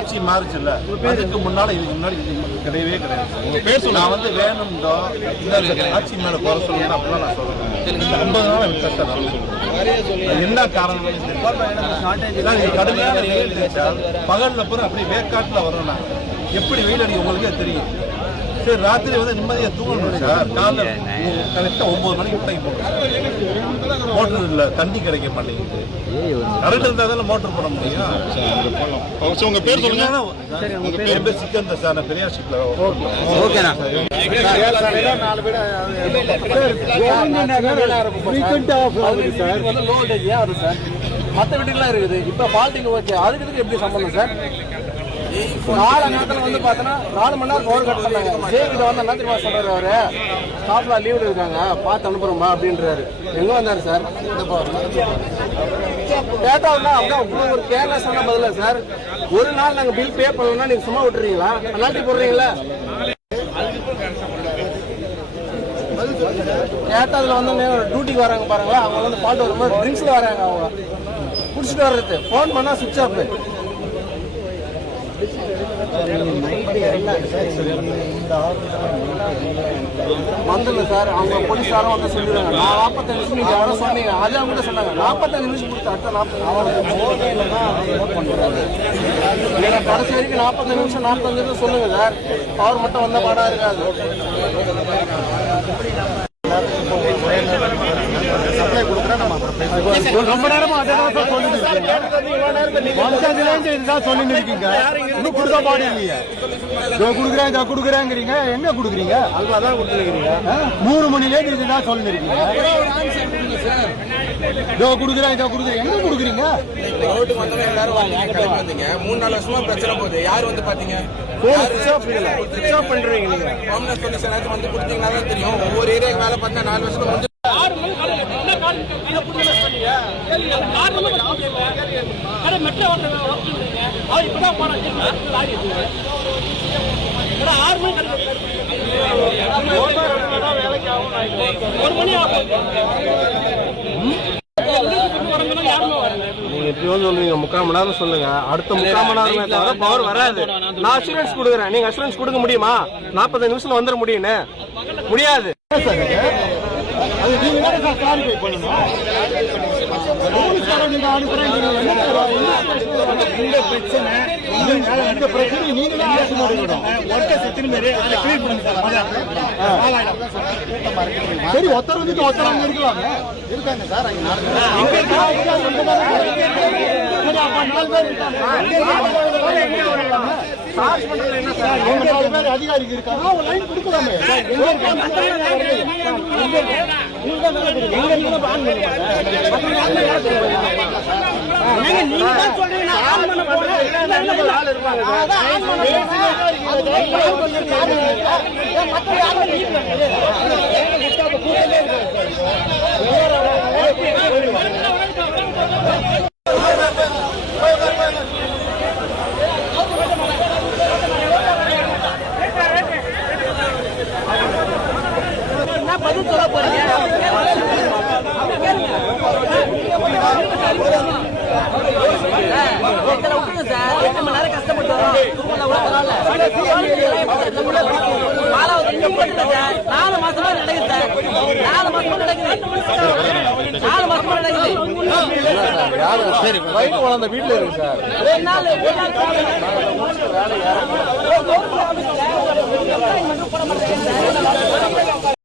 ஆட்சி மாறுச்சுல்ல, அதுக்கு முன்னால இதுக்கு முன்னாடி கிடையவே கிடையாது. நான் வந்து வேணும்டோ ஆட்சி மேல குறை சொல்லணும் அப்படிலாம் நான் சொல்றேன். 50 நாள் வித்தியாசம் என்ன காரணம் கடுமையான வெயில் தெரிஞ்சால் பகல்ல பூரா அப்படி வேக்காட்டுல வரோம்னா எப்படி வெயில் அடிக்கும் உங்களுக்கே தெரியும். சரி, ராத்திரி வந்து நிம்மதியாக தூங்கணும் சார். காலைல கரெக்டாக 9 மணிக்கு டைம் போட்டு மோட்டர் இல்லை, தண்ணி கிடைக்க மாட்டேங்குது. கரண்ட் இருந்தால் தானே மோட்டர் போட முடியும். உங்க பேர் சொல்லுங்க. என் பேர் சிக்கந்தர் சார், நான் பெரியார் ஷிப்ல. ஓகேண்ணா. மற்ற வீட்டுலாம் இருக்குது. இப்போ ஃபால்ட்டிங் ஓகே, அதுக்கு எப்படி சம்பந்தம் சார்? 4 நேரத்தில் வந்து பார்த்தோன்னா 4 மணி நேரம் பவர் கட் பண்ணாங்க. ஜேகிட்ட வந்து என்ன தெரியுமா சொல்றாரு, அவரு ஸ்டாஃப்லாம் லீவில் இருக்காங்க, பார்த்து அனுப்புறோமா அப்படின்றாரு. எங்கே வந்தார் சார்? கேட்டாவுன்னா அப்படின்னா ஒரு கேர்லெஸ்ஸான பதில சார். ஒரு நாள் நாங்கள் பில் பே பண்ணலன்னா நீங்கள் சும்மா விட்டுறீங்களா? பெனால்ட்டி போடுறீங்களா? கேட்டதில் வந்து டியூட்டிக்கு வராங்க பாருங்களா, அவங்க வந்து பாட்டு வரும்போது ட்ரிங்க்ஸில் வராங்க. அவங்க குடிச்சிட்டு வர்றது, ஃபோன் பண்ணால் சுவிட்ச் ஆஃப். வந்துடல சார், அவங்க போலீஸாரும் வந்து சொல்லிடுறாங்க. நான் 45 நிமிஷம் நீங்கள் யாரோ சொன்னீங்க, அது அவங்க கூட சொன்னாங்க. 45 நிமிஷம் கொடுத்து அடுத்த 40 நீங்கள் கடைசி வரைக்கும் 45 நிமிஷம் 45 நிமிஷம் சொல்லுங்க சார். பவர் மட்டும் வந்த பாடா இருக்காது. ரொம்ப நேரமா அதான் சொல்லிட்டு இருக்கீங்க. இன்னும் கொடுக்க மாட்டேங்க. கொடுக்குறேங்கிறீங்க, என்ன கொடுக்குறீங்க? அல்வாதான் கொடுத்துருக்கீங்க. 3 மணிலேருந்து இதுதான் சொல்லிட்டு இருக்கீங்க. கொடுக்குறேன் எங்க கொடுக்குறீங்க? ரோட்டுக்கு வந்தவங்க எல்லாரும் வந்தீங்க. 3-4 வருஷமா பிரச்சனை போகுது. யார் வந்து பாத்தீங்க? பண்றீங்க நீங்க. காமன் சொல்யூஷன் வந்து கொடுத்தீங்கன்னா தான் தெரியும். ஒவ்வொரு ஏரியாவுக்கு வேலை பார்த்தா 4 வருஷம் நீங்க எப்படியும் சொல்லுவீங்க 3/4 மணி நேரம் சொல்லுங்க. அடுத்த 3/4 மணி நேரம் தவிர பவர் வராது. நான் அஷூரன்ஸ் கொடுக்குறேன். நீங்க அஷூரன்ஸ் கொடுக்க முடியுமா? 45 நிமிஷம் வந்துட முடியும்னு முடியாது. அது நீங்க தான் கிளாரிஃபை பண்ணணும். இந்த பிரச்சனை நீங்க தான் சரி, ஒருத்தர் வந்து ஒருத்தர் இருக்கலாம் இருக்காங்க சார். அதிகாரிக்கு இருக்காங்க, லைன் கொடுக்கலாமே. பதில் சொல்ல போறீங்க. விட்டுருங்க சார், 8 மணி நேரம் கஷ்டப்பட்டு வரோம். பரவாயில்ல. 4 மாசமா நடக்குது சார். 4 மாசமா நடக்குது. 4 மாசமா நடக்குது. சரி, ரைட் வளர்ந்த வீட்டுல இருக்கு சார். 2 நாள்